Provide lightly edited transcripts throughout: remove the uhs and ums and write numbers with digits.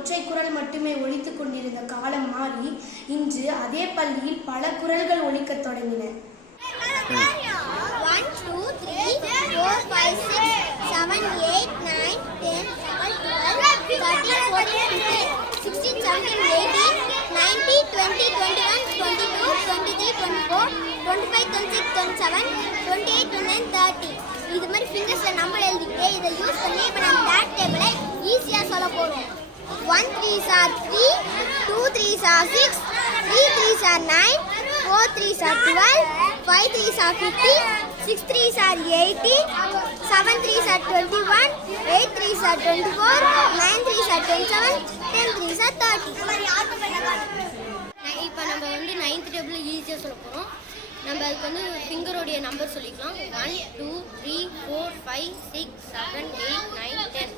ஒற்றை குரல் மட்டுமே ஒலித்துக் கொண்டிருந்த காலம் மாறி இன்று அதே பள்ளியில் பல குரல்கள் ஒலிக்கத் தொடங்கின. 1 2 3 4 5 6 7 8 9 10 11 12 13 14 15 16 17 18 19 20 21 22 23 24 25 26 27 28 29 30 இது மாதிரி ஃபிங்கர்ஸ்ல நம்பர் எழுதிட்டு இதை யூஸ் பண்ணி இப்போ நம்ம டாட் டேபிளை ஈஸியாக சொல்ல போகிறோம். 1 3s are 3, 2 3s are 6, 3 3s are 9, 4 3s are 12, 5 3s are 15, 6 3s are 18, 7 3s are 21, 8 3s are 24, 9 3s are 27, 10 3s are 30. இப்போ நம்ம வந்து 9th டேபிள் ஈஸியாக சொல்ல போகிறோம். நம்ம அதுக்கு வந்து ஃபிங்கரோடைய நம்பர் சொல்லிக்கலாம். 1 2 3 4 5 6 7 8 9 10.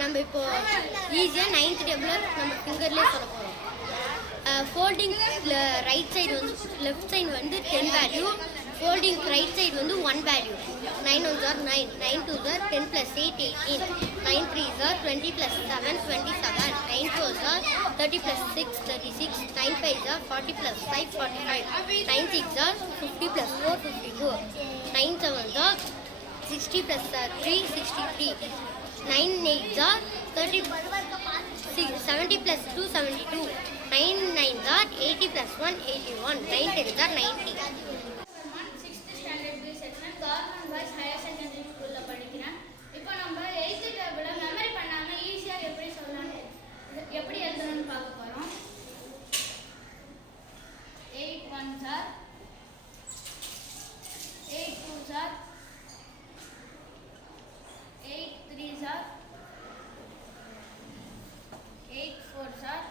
நம்ம இப்போ ஈஸியாக 9th டேபிளில் நம்ம ஃபிங்கர்லேயே சொல்ல போகிறோம். ஃபோல்டிங் ரைட் சைடு வந்து லெஃப்ட் சைடு வந்து 10 வேல்யூ, ஃபோல்டிங் ரைட் சைடு வந்து 1 value. 9 1s are 9, 9 2s are 10 plus 8 18, 9 3s are 20 plus 7 27, 9 4s are 30 plus 6 36, 9 5s are 40 plus 5 45, 9 6s are 50 plus 4 54, 9 7s are 60 plus 3 63, 9 8s are 30 70 plus 2 72, 9 9s are 80 plus 1 81, 9 10s are 90. எப்படி எழுதணும்னு பார்க்க போறோம். 8 1s are 8 2s are 8 3s are 8 4s are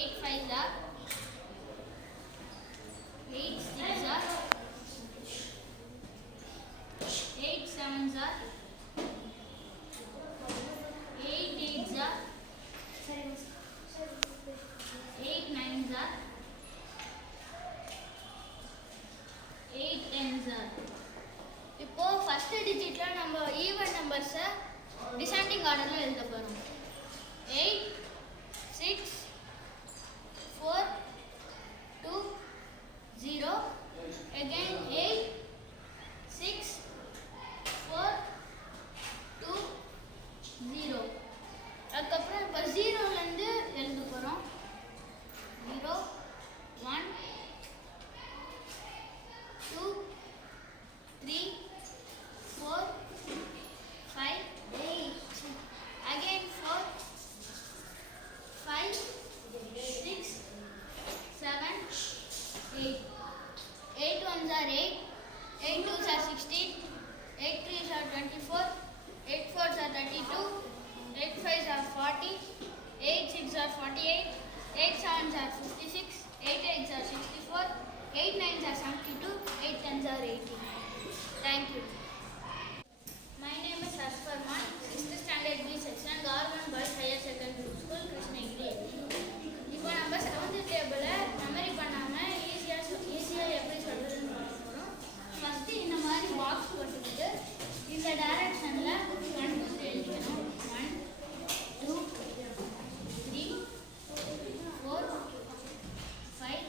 8 5s are 8 6s are 8 7s are 8 8s are 8 9s are 8 10s are. இப்போ first டிஜிட்ல நம்ம even நம்பர்ஸை descending ஆர்டர்ல எழுத போறோம். 8 6 4 2 0 again 8 6 4 2 0. அதுக்கப்புறம் இப்போ 0லேருந்து எழுத போகிறோம். 0 1 2 3 4 5 8 again 4 5 6 7 8. 8 1s are 8, 8 2s are 16, 8 3s are 24, 8 4s are 32, 8 5s are 40, 8 6s are 48, 8 7s are 56, 8 8s are 64, 8 9s are 72, 8 10s are 80. Thank you. My name is Asfarman, 6th standard B section, Government Girls Higher Secondary School, Krishnagiri. இப்போ நம்ம 7th டேபிளை memory பண்ணாமல் ஈஸியாக எப்படி சொல்கிறதுன்னு பார்க்க போகிறோம். First இந்த மாதிரி பாக்ஸ் போட்டுக்கிட்டு இந்த டைரக்ஷனில் 1 2 எழுதிக்கணும். 1 2 3 4 5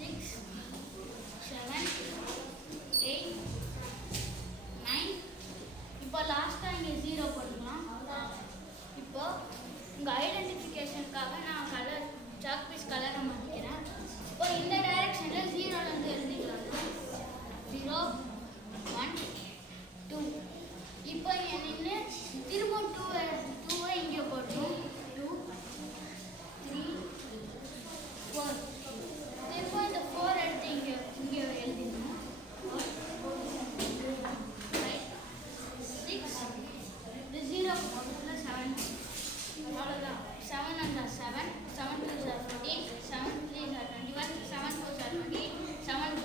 6 7 8 9. இப்போ லாஸ்ட்டாக இங்கே 0 போட்டுக்கலாம். இப்போ உங்கள் ஐடென்டிஃபிகேஷனுக்காக நான் கலர் சாக் பீஸ் கலரை மாற்றிக்கிறேன். இப்போ இந்த டைரக்ஷனில் 0லேருந்து எழுதிக்கலாம். 0 1 2. இப்போ இங்கே நின்று திரும்ப 2வை இங்கே போட்டோம். 2 3 4. திரும்ப இந்த 4 எடுத்து இங்கே எழுதிடணும். 4 5 6. இந்த 0 போட்டோம்னா 7. அவ்வளோதான். 7 and 7, 7 2s are 14, 7 3s are 21, 7 4s are 28, 7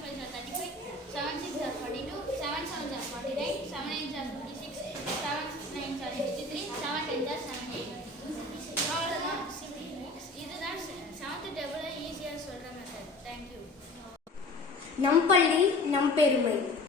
5s are 35, 7 6s are 42, 7 7s are 49, 7 8s are 56, 7 9s are 63, 7 10s are 78. அவ்வளோதான். இதுதான் 7th டேபிளை ஈஸியாக சொல்கிற மெத்தட். தேங்க்யூ. நம் பள்ளி நம் பெருமை.